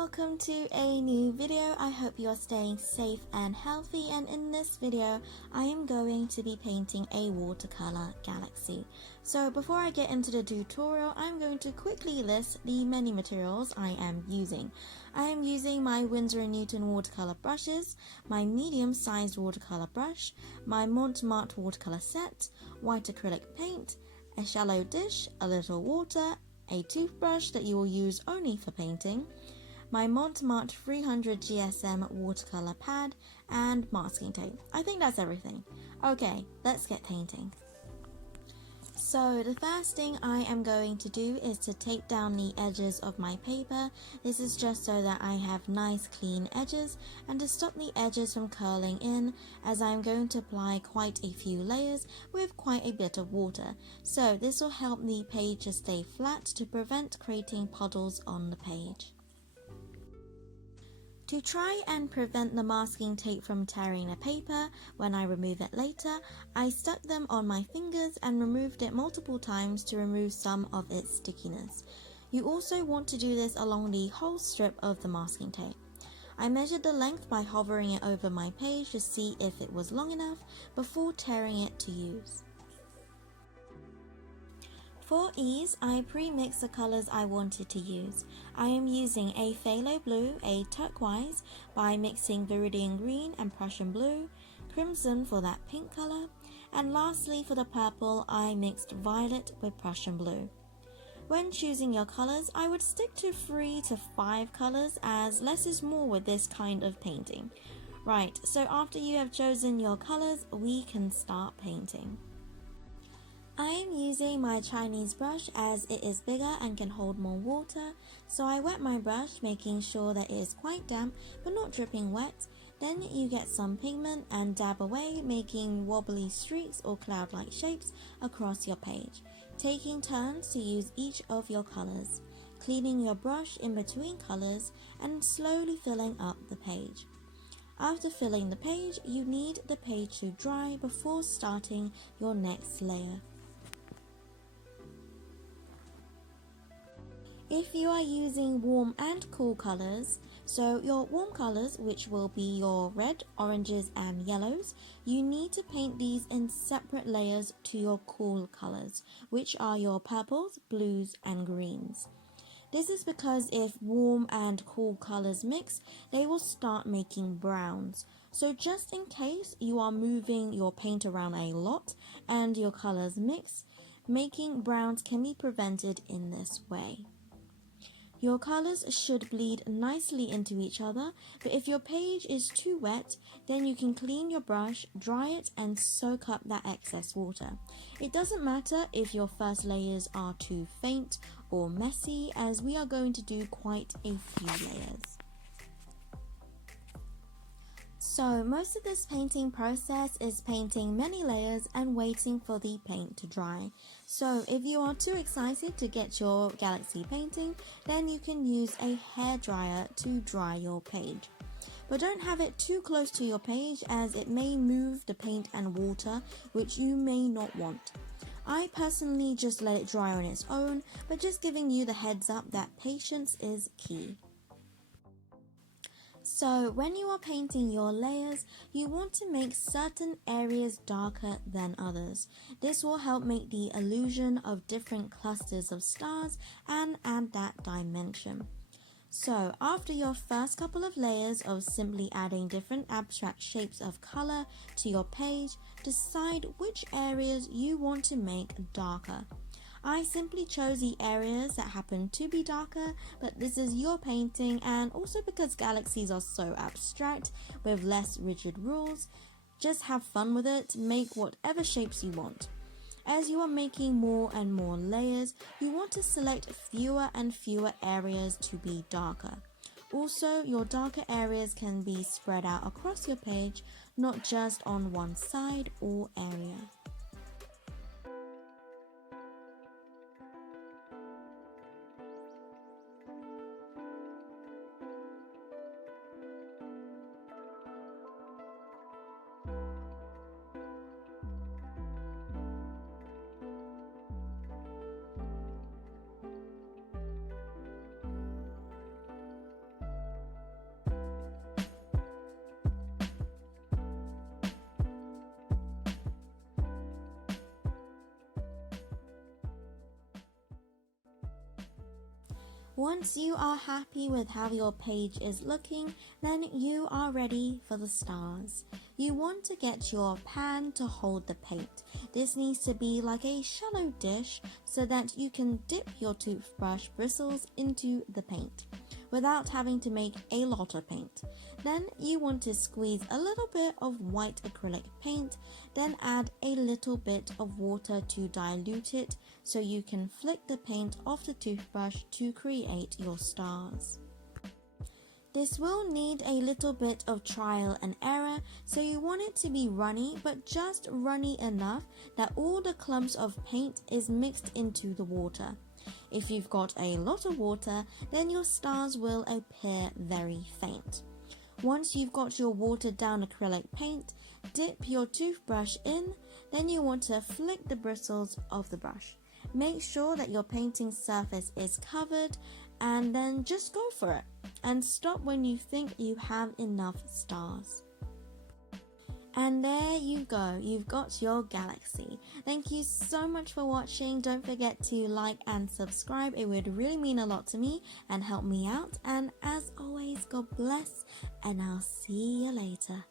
welcome to a new video. I hope you are staying safe and healthy, and in this video I am going to be painting a watercolor galaxy. So before I get into the tutorial, I'm going to quickly list the many materials I am using. I am using my Winsor & Newton watercolor brushes, my medium-sized watercolor brush, my Montmartre watercolor set, white acrylic paint, a shallow dish, a little water, a toothbrush that you will use only for painting, my Montmartre 300 GSM watercolor pad, and masking tape. I think that's everything. Okay, let's get painting. So the first thing I am going to do is to tape down the edges of my paper. This is just so that I have nice clean edges and to stop the edges from curling in, as I am going to apply quite a few layers with quite a bit of water. So this will help the page to stay flat to prevent creating puddles on the page. To try and prevent the masking tape from tearing the paper when I remove it later, I stuck them on my fingers and removed it multiple times to remove some of its stickiness. You also want to do this along the whole strip of the masking tape. I measured the length by hovering it over my page to see if it was long enough before tearing it to use. For ease, I pre-mixed the colours I wanted to use. I am using a phthalo blue, a turquoise, by mixing viridian green and Prussian blue, crimson for that pink colour, and lastly for the purple I mixed violet with Prussian blue. When choosing your colours, I would stick to 3 to 5 colours, as less is more with this kind of painting. Right, so after you have chosen your colours, we can start painting. I am using my Chinese brush as it is bigger and can hold more water, so I wet my brush, making sure that it is quite damp but not dripping wet. Then you get some pigment and dab away, making wobbly streaks or cloud-like shapes across your page, taking turns to use each of your colours, cleaning your brush in between colours and slowly filling up the page. After filling the page, you need the page to dry before starting your next layer. If you are using warm and cool colours, so your warm colours, which will be your red, oranges and yellows, you need to paint these in separate layers to your cool colours, which are your purples, blues and greens. This is because if warm and cool colours mix, they will start making browns. So just in case you are moving your paint around a lot and your colours mix, making browns can be prevented in this way. Your colours should bleed nicely into each other, but if your page is too wet, then you can clean your brush, dry it and soak up that excess water. It doesn't matter if your first layers are too faint or messy, as we are going to do quite a few layers. So most of this painting process is painting many layers and waiting for the paint to dry. So if you are too excited to get your galaxy painting, then you can use a hairdryer to dry your page. But don't have it too close to your page, as it may move the paint and water, which you may not want. I personally just let it dry on its own, but just giving you the heads up that patience is key. So when you are painting your layers, you want to make certain areas darker than others. This will help make the illusion of different clusters of stars and add that dimension. So after your first couple of layers of simply adding different abstract shapes of color to your page, decide which areas you want to make darker. I simply chose the areas that happen to be darker, but this is your painting, and also because galaxies are so abstract with less rigid rules, just have fun with it, make whatever shapes you want. As you are making more and more layers, you want to select fewer and fewer areas to be darker. Also, your darker areas can be spread out across your page, not just on one side or area. Once you are happy with how your page is looking, then you are ready for the stars. You want to get your pan to hold the paint. This needs to be like a shallow dish so that you can dip your toothbrush bristles into the paint without having to make a lot of paint. Then you want to squeeze a little bit of white acrylic paint, then add a little bit of water to dilute it so you can flick the paint off the toothbrush to create your stars. This will need a little bit of trial and error, so you want it to be runny, but just runny enough that all the clumps of paint is mixed into the water. If you've got a lot of water, then your stars will appear very faint. Once you've got your watered down acrylic paint, dip your toothbrush in, then you want to flick the bristles of the brush. Make sure that your painting surface is covered and then just go for it. And stop when you think you have enough stars. And there you go, you've got your galaxy. Thank you so much for watching. Don't forget to like and subscribe. It would really mean a lot to me and help me out. And as always, God bless, and I'll see you later.